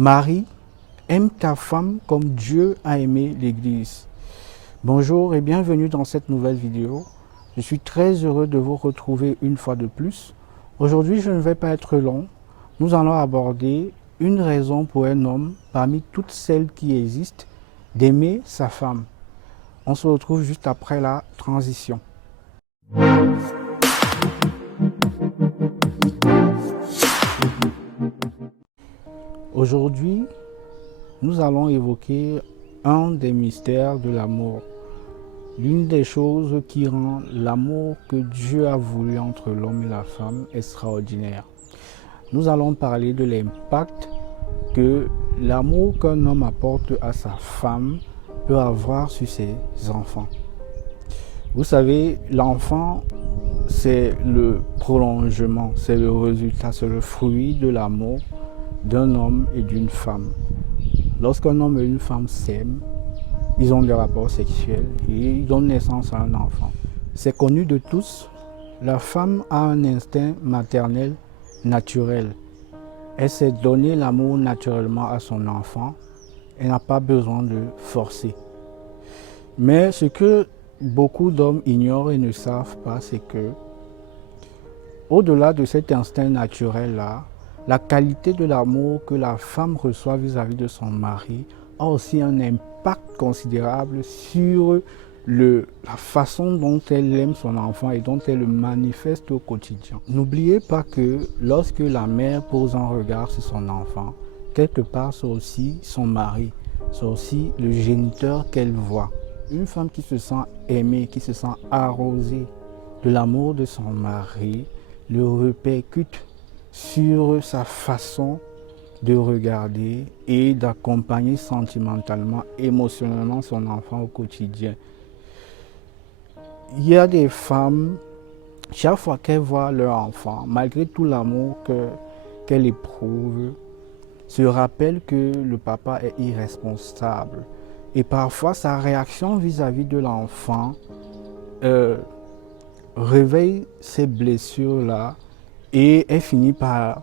Marie, aime ta femme comme Dieu a aimé l'Église. Bonjour et bienvenue dans cette nouvelle vidéo. Je suis très heureux de vous retrouver une fois de plus. Aujourd'hui, je ne vais pas être long. Nous allons aborder une raison pour un homme, parmi toutes celles qui existent, d'aimer sa femme. On se retrouve juste après la transition. Aujourd'hui, nous allons évoquer un des mystères de l'amour. L'une des choses qui rend l'amour que Dieu a voulu entre l'homme et la femme extraordinaire. Nous allons parler de l'impact que l'amour qu'un homme apporte à sa femme peut avoir sur ses enfants. Vous savez, l'enfant, c'est le prolongement, c'est le résultat, c'est le fruit de l'amour d'un homme et d'une femme. Lorsqu'un homme et une femme s'aiment, ils ont des rapports sexuels et ils donnent naissance à un enfant. C'est connu de tous, la femme a un instinct maternel naturel. Elle sait donner l'amour naturellement à son enfant. Elle n'a pas besoin de forcer. Mais ce que beaucoup d'hommes ignorent et ne savent pas, c'est que, au-delà de cet instinct naturel-là, la qualité de l'amour que la femme reçoit vis-à-vis de son mari a aussi un impact considérable sur la façon dont elle aime son enfant et dont elle le manifeste au quotidien. N'oubliez pas que lorsque la mère pose un regard sur son enfant, quelque part c'est aussi son mari, c'est aussi le géniteur qu'elle voit. Une femme qui se sent aimée, qui se sent arrosée de l'amour de son mari, le répercute sur sa façon de regarder et d'accompagner sentimentalement, émotionnellement son enfant au quotidien. Il y a des femmes, chaque fois qu'elles voient leur enfant, malgré tout l'amour qu'elles éprouvent, se rappellent que le papa est irresponsable. Et parfois, sa réaction vis-à-vis de l'enfant réveille ces blessures-là et elle finit par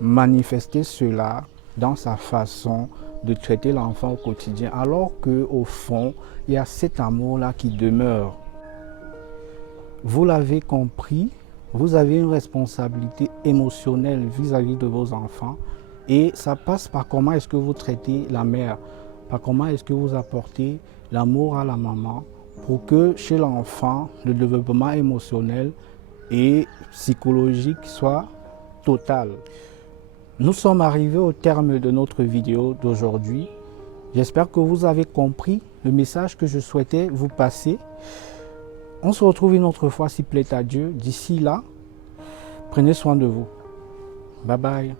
manifester cela dans sa façon de traiter l'enfant au quotidien, alors qu'au fond, il y a cet amour-là qui demeure. Vous l'avez compris, vous avez une responsabilité émotionnelle vis-à-vis de vos enfants et ça passe par comment est-ce que vous traitez la mère, par comment est-ce que vous apportez l'amour à la maman pour que chez l'enfant, le développement émotionnel et psychologique soit total. Nous sommes arrivés au terme de notre vidéo d'aujourd'hui. J'espère que vous avez compris le message que je souhaitais vous passer. On se retrouve une autre fois s'il plaît à Dieu. D'ici là, prenez soin de vous. Bye bye.